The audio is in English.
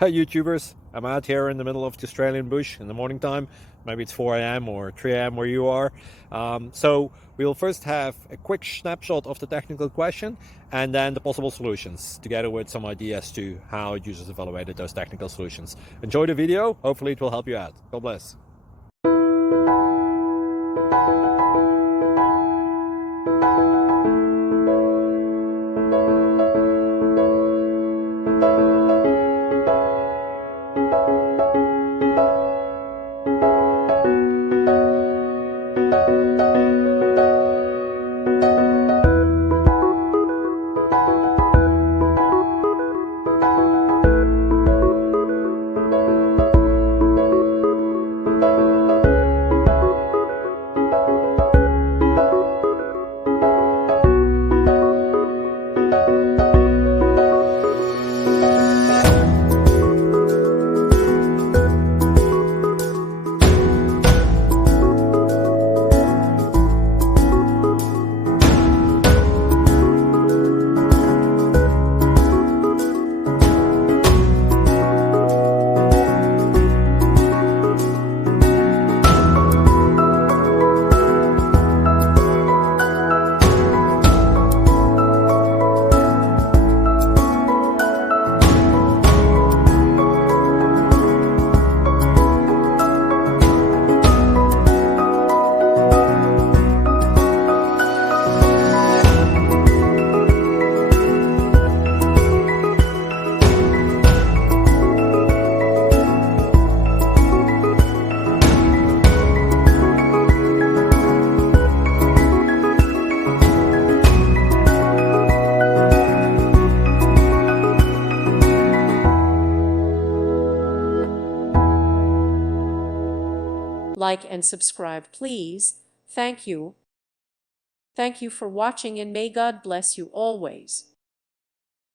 Hi YouTubers, I'm out here in the middle of the Australian bush in the morning time. Maybe it's 4 a.m. or 3 a.m. where you are. So we'll first have a quick snapshot of the technical question and then the possible solutions, together with some ideas to how users evaluated those technical solutions. Enjoy the video, hopefully it will help you out. God bless. Like and subscribe, please. Thank you. Thank you for watching, and may God bless you always.